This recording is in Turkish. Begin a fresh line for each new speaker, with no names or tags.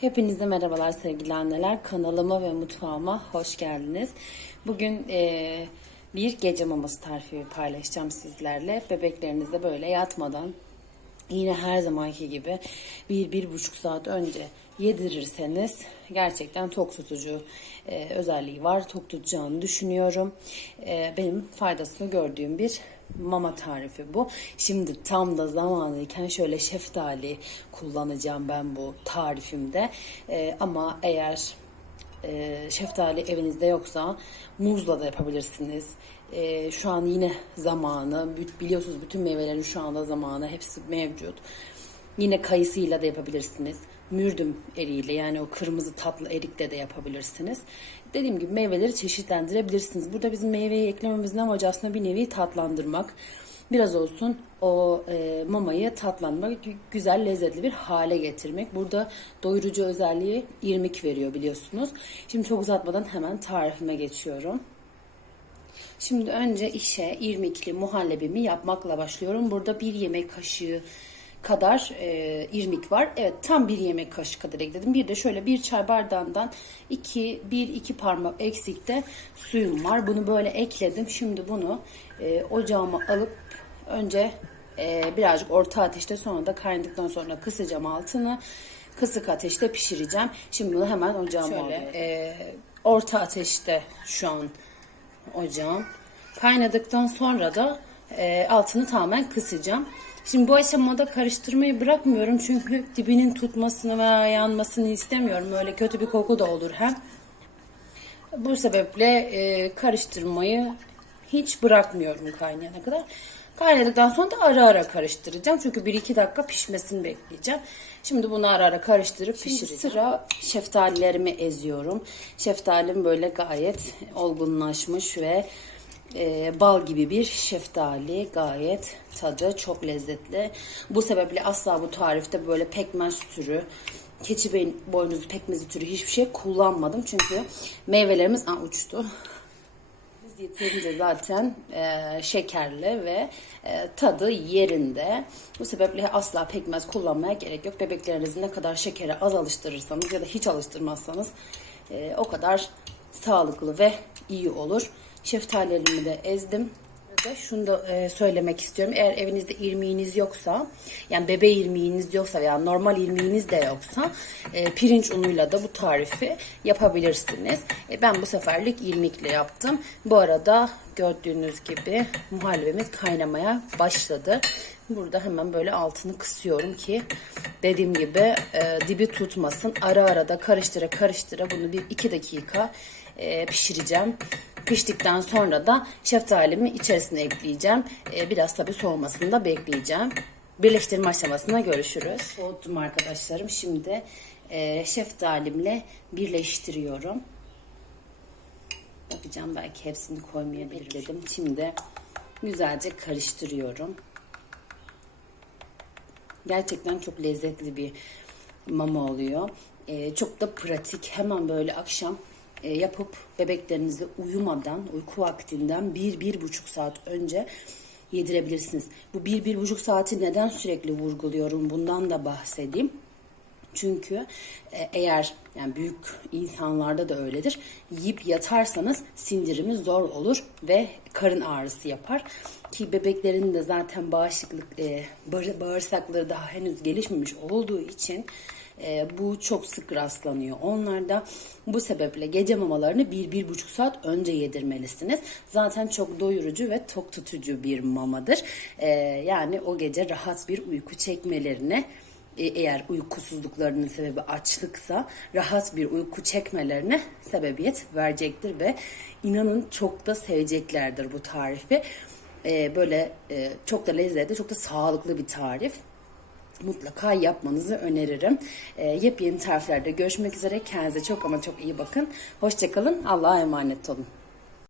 Hepinize merhabalar sevgili anneler. Kanalıma ve mutfağıma hoş geldiniz. Bugün eee, bir gece maması tarifi paylaşacağım sizlerle. Bebeklerinizde böyle yatmadan yine her zamanki gibi bir, bir buçuk saat önce yedirirseniz gerçekten tok tutucu eee, özelliği var. Tok tutacağını düşünüyorum. Eee, benim faydasını gördüğüm bir mama tarifi bu. Şimdi tam da zamanıyken şöyle şeftali kullanacağım ben bu tarifimde. Ee, ama eğer e, şeftali evinizde yoksa muzla da yapabilirsiniz. Ee, şu an yine zamanı. Biliyorsunuz bütün meyvelerin şu anda zamanı hepsi mevcut. Yine kayısıyla da yapabilirsiniz. Mürdüm eriğiyle yani o kırmızı tatlı erikle de yapabilirsiniz. Dediğim gibi meyveleri çeşitlendirebilirsiniz. Burada bizim meyveyi eklememizin amacı aslında bir nevi tatlandırmak. Biraz olsun o e, mamayı tatlandırmak, gü- güzel lezzetli bir hale getirmek. Burada doyurucu özelliği irmik veriyor biliyorsunuz. Şimdi çok uzatmadan hemen tarifime geçiyorum. Şimdi önce işe irmikli muhallebimi yapmakla başlıyorum. Burada bir yemek kaşığı kadar e, irmik var. Evet tam bir yemek kaşığı kadar ekledim. Bir de şöyle bir çay bardağından iki, bir iki parmak eksikte suyum var. Bunu böyle ekledim. Şimdi bunu e, ocağıma alıp önce e, birazcık orta ateşte sonra da kaynadıktan sonra kısacağım altını. Kısık ateşte pişireceğim. Şimdi bunu hemen ocağıma alıyorum. E, orta ateşte şu an ocağım. Kaynadıktan sonra da e, altını tamamen kısacağım. Şimdi bu aşamada karıştırmayı bırakmıyorum çünkü dibinin tutmasını veya yanmasını istemiyorum. Öyle kötü bir koku da olur hem. Bu sebeple e, karıştırmayı hiç bırakmıyorum kaynayana kadar. Kaynadıktan sonra da ara ara karıştıracağım. Çünkü 1-2 dakika pişmesini bekleyeceğim. Şimdi bunu ara ara karıştırıp pişireceğim. sıra şeftalilerimi eziyorum. Şeftalim böyle gayet olgunlaşmış ve e, bal gibi bir şeftali gayet tadı çok lezzetli. Bu sebeple asla bu tarifte böyle pekmez türü keçi boynuzu pekmezi türü hiçbir şey kullanmadım. Çünkü meyvelerimiz Aa, uçtu. Biz yeterince zaten e, şekerli ve e, tadı yerinde. Bu sebeple asla pekmez kullanmaya gerek yok. Bebeklerinizi ne kadar şekere az alıştırırsanız ya da hiç alıştırmazsanız e, o kadar sağlıklı ve iyi olur. Şeftalilerimi de ezdim. Burada şunu da e, söylemek istiyorum. Eğer evinizde irmiğiniz yoksa, yani bebe irmiğiniz yoksa veya normal irmiğiniz de yoksa e, pirinç unuyla da bu tarifi yapabilirsiniz. E, ben bu seferlik irmikle yaptım. Bu arada gördüğünüz gibi muhallebimiz kaynamaya başladı. Burada hemen böyle altını kısıyorum ki dediğim gibi e, dibi tutmasın. Ara ara da karıştıra karıştıra bunu bir iki dakika e, pişireceğim. Piştikten sonra da şeftalimi içerisine ekleyeceğim. E, biraz tabii soğumasını da bekleyeceğim. Birleştirme aşamasında görüşürüz. Soğuttum arkadaşlarım. Şimdi e, şeftalimle birleştiriyorum. Yapacağım belki hepsini koymayabilirim. Şimdi güzelce karıştırıyorum. Gerçekten çok lezzetli bir mama oluyor. Ee, çok da pratik. Hemen böyle akşam e, yapıp bebeklerinizi uyumadan, uyku vaktinden bir, bir buçuk saat önce yedirebilirsiniz. Bu bir, bir buçuk saati neden sürekli vurguluyorum bundan da bahsedeyim. Çünkü e, eğer yani büyük insanlarda da öyledir. Yiyip yatarsanız sindirimi zor olur ve karın ağrısı yapar. Ki bebeklerin de zaten bağışıklık e, bağır- bağırsakları daha henüz gelişmemiş olduğu için e, bu çok sık rastlanıyor. Onlarda bu sebeple gece mamalarını bir, bir buçuk saat önce yedirmelisiniz. Zaten çok doyurucu ve tok tutucu bir mamadır. E, yani o gece rahat bir uyku çekmelerini e, eğer uykusuzluklarının sebebi açlıksa rahat bir uyku çekmelerine sebebiyet verecektir ve inanın çok da seveceklerdir bu tarifi. E, böyle e, çok da lezzetli, çok da sağlıklı bir tarif. Mutlaka yapmanızı öneririm. E, yepyeni tariflerde görüşmek üzere. Kendinize çok ama çok iyi bakın. Hoşçakalın. Allah'a emanet olun.